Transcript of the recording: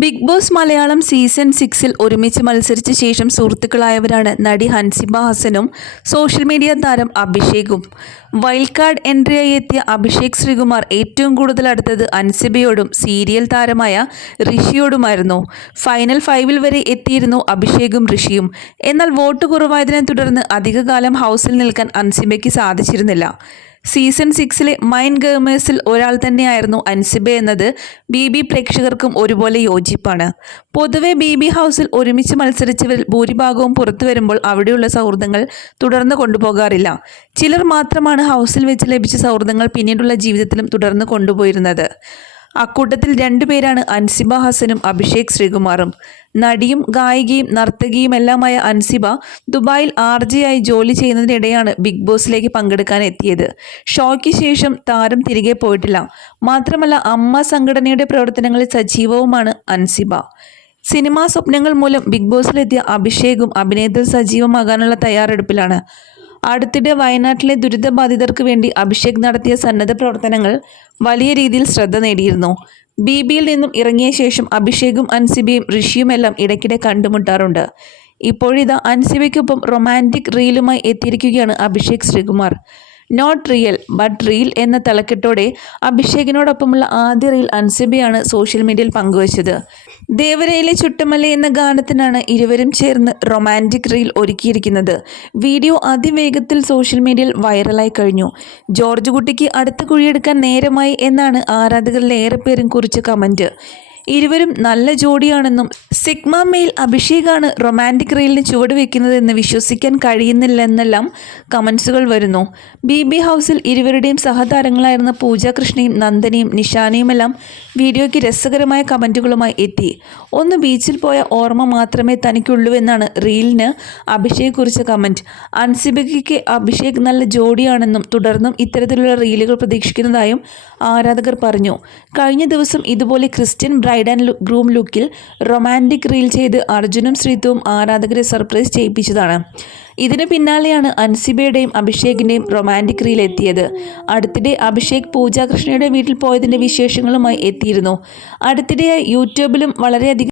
Big boss Malayalam season സിക്സിൽ ഒരുമിച്ച് മത്സരിച്ച ശേഷം സുഹൃത്തുക്കളായവരാണ് നടി ഹൻസിബ ഹസനും സോഷ്യൽ മീഡിയ താരം അഭിഷേകും. വൈൽഡ് കാർഡ് എൻട്രിയായി എത്തിയ അഭിഷേക് ശ്രീകുമാർ ഏറ്റവും കൂടുതൽ അടുത്തത് അൻസിബയോടും സീരിയൽ താരമായ ഋഷിയോടുമായിരുന്നു. ഫൈനൽ ഫൈവിൽ വരെ എത്തിയിരുന്നു അഭിഷേകും ഋഷിയും. എന്നാൽ വോട്ട് കുറവായതിനെ തുടർന്ന് അധികകാലം ഹൗസിൽ നിൽക്കാൻ അൻസിബയ്ക്ക് സാധിച്ചിരുന്നില്ല. സീസൺ സിക്സിലെ മൈൻഡ് ഗേമേഴ്സിൽ ഒരാൾ തന്നെയായിരുന്നു അൻസിബ എന്നത്. ബി ബി പ്രേക്ഷകർക്കും ഒരുപോലെ യോജിപ്പാണ്. പൊതുവെ ബി ബി ഹൗസിൽ ഒരുമിച്ച് മത്സരിച്ചവരിൽ ഭൂരിഭാഗവും പുറത്തു വരുമ്പോൾ അവിടെയുള്ള സൗഹൃദങ്ങൾ തുടർന്ന് കൊണ്ടുപോകാറില്ല. ചിലർ മാത്രമാണ് ഹൗസിൽ വെച്ച് ലഭിച്ച സൗഹൃദങ്ങൾ പിന്നീടുള്ള ജീവിതത്തിലും തുടർന്ന് കൊണ്ടുപോയിരുന്നത്. അക്കൂട്ടത്തിൽ രണ്ടുപേരാണ് അൻസിബ ഹസനും അഭിഷേക് ശ്രീകുമാറും. നടിയും ഗായികയും നർത്തകിയുമെല്ലാമായ അൻസിബ ദുബായിൽ ആർ ആയി ജോലി ചെയ്യുന്നതിനിടെയാണ് ബിഗ് ബോസിലേക്ക് പങ്കെടുക്കാൻ എത്തിയത് ഷോയ്ക്ക് ശേഷം താരം തിരികെ പോയിട്ടില്ല. മാത്രമല്ല അമ്മ സംഘടനയുടെ പ്രവർത്തനങ്ങളിൽ സജീവവുമാണ് അൻസിബ. സിനിമാ സ്വപ്നങ്ങൾ മൂലം ബിഗ് ബോസിലെത്തിയ അഭിഷേകും അഭിനയത്തിൽ സജീവമാകാനുള്ള തയ്യാറെടുപ്പിലാണ്. അടുത്തിടെ വയനാട്ടിലെ ദുരിതബാധിതർക്ക് വേണ്ടി അഭിഷേക് നടത്തിയ സന്നദ്ധ പ്രവർത്തനങ്ങൾ വലിയ രീതിയിൽ ശ്രദ്ധ നേടിയിരുന്നു. ബി ബിയിൽ നിന്നും ഇറങ്ങിയ ശേഷം അഭിഷേകും അൻസിബയും ഋഷിയുമെല്ലാം ഇടയ്ക്കിടെ കണ്ടുമുട്ടാറുണ്ട്. ഇപ്പോഴിതാ അൻസിബയ്ക്കൊപ്പം റൊമാന്റിക് റീലുമായി എത്തിയിരിക്കുകയാണ് Abhishek Sreekumar. Not real but reel എന്ന തലക്കെട്ടോടെ അഭിഷേകിനോടൊപ്പമുള്ള ആദ്യ റീൽ അൻസിബയാണ് സോഷ്യൽ മീഡിയയിൽ പങ്കുവച്ചത്. ദേവരയിലെ ചുട്ടുമല എന്ന ഗാനത്തിനാണ് ഇരുവരും ചേർന്ന് റൊമാന്റിക് റീൽ ഒരുക്കിയിരിക്കുന്നത്. വീഡിയോ അതിവേഗത്തിൽ സോഷ്യൽ മീഡിയയിൽ വൈറലായി കഴിഞ്ഞു. ജോർജ് കുട്ടിക്ക് അടുത്ത കുഴിയെടുക്കാൻ നേരമായി എന്നാണ് ആരാധകരിൽ ഏറെ പേരും കുറിച്ച് കമന്റ് ഇരുവരും നല്ല ജോഡിയാണെന്നും സിഗ്മ മെയിൽ അഭിഷേകാണ് റൊമാന്റിക് റീലിന് ചുവട് വെക്കുന്നതെന്ന് വിശ്വസിക്കാൻ കഴിയുന്നില്ലെന്നെല്ലാം കമൻസുകൾ വരുന്നു. ബി ബി ഹൗസിൽ ഇരുവരുടെയും സഹതാരങ്ങളായിരുന്ന പൂജ കൃഷ്ണയും നന്ദനയും നിഷാനയുമെല്ലാം വീഡിയോയ്ക്ക് രസകരമായ കമന്റുകളുമായി എത്തി. ഒന്ന് ബീച്ചിൽ പോയ ഓർമ്മ മാത്രമേ തനിക്കുള്ളൂവെന്നാണ് റീലിന് അഭിഷേക് കുറിച്ച കമന്റ്. അൻസിബയ്ക്ക് അഭിഷേക് നല്ല ജോഡിയാണെന്നും തുടർന്നും ഇത്തരത്തിലുള്ള റീലുകൾ പ്രതീക്ഷിക്കുന്നതായും ആരാധകർ പറഞ്ഞു. കഴിഞ്ഞ ദിവസം ഇതുപോലെ ക്രിസ്ത്യൻ ബ്രൈഡ് ആൻഡ് ഗ്രൂം ലുക്കിൽ റൊമാന്റിക് റീൽ ചെയ്ത് അർജുനും ശ്രീത്തുവും ആരാധകരെ സർപ്രൈസ് ചെയ്യിപ്പിച്ചതാണ്. ഇതിന് പിന്നാലെയാണ് അൻസിബയുടെയും അഭിഷേകിന്റെയും റൊമാന്റിക് റീൽ എത്തിയത്. അടുത്തിടെ അഭിഷേക് പൂജാകൃഷ്ണയുടെ വീട്ടിൽ പോയതിന്റെ വിശേഷങ്ങളുമായി എത്തിയിരുന്നു. അടുത്തിടെയായി യൂട്യൂബിലും വളരെയധികം